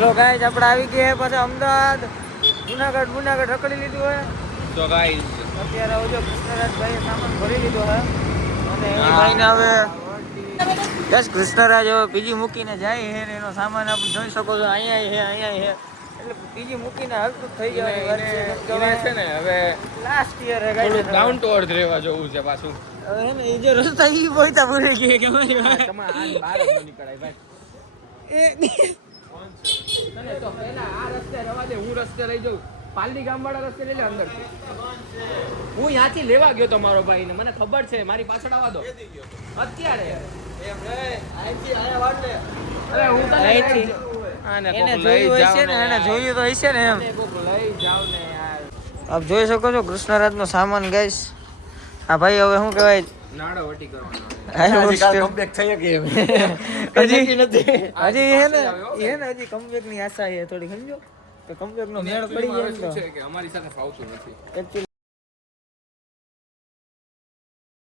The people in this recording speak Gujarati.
લો ગાઈસ આપણે આવી ગયા પાછા અમદાવાદ જુનાગઢ રખડી લીધું હોય તો ગાઈસ અત્યારે આવજો કૃષ્ણરાજભાઈએ સામાન ભરી લીધો હે અને એ ભાઈને હવે બસ કૃષ્ણરાજ હવે પીજી મૂકીને જાય હે ને એનો સામાન આપ જોઈ શકો છો અહીંયા હે એટલે પીજી મૂકીને હલતું થઈ જવાની વાત છે છે ને હવે લાસ્ટ યર હે ગાઈસ ડાઉન ટુ અર્થ રહેવા જવું છે પાછું હવે હે ને એ જે રસ્તા ઈ બોલતા ભૂલી ગઈ કે મારી વાત તમે આન બહાર જ ન નીકળાય ભાઈ તને તો પહેલા આ રસ્તે રવા દે હું રસ્તે લઈ જાઉં પાલડી ગામવાળા રસ્તે લઈ લે અંદર હું ત્યાંથી લેવા ગયો તમારો ભાઈ ને મને ખબર છે મારી પાછળ આવવા દો અત્યારે અરે હું તને અહીંથી. એને જોયું હશે ને એને જોયું તો હશે ને એમ લઈ જાવ ને યાર આપ જોઈ શકો છો કૃષ્ણરાજનો સામાન ગાઈસ આ ભાઈ હવે શું કહેવાય નાડો વટી કરવાનો હજી હે ને હજી કમબેક ની આશા છે થોડી સમજો કે કમબેક નો મેળ પડી જાય શું છે કે અમારી સાથે ફાવતું નથી તો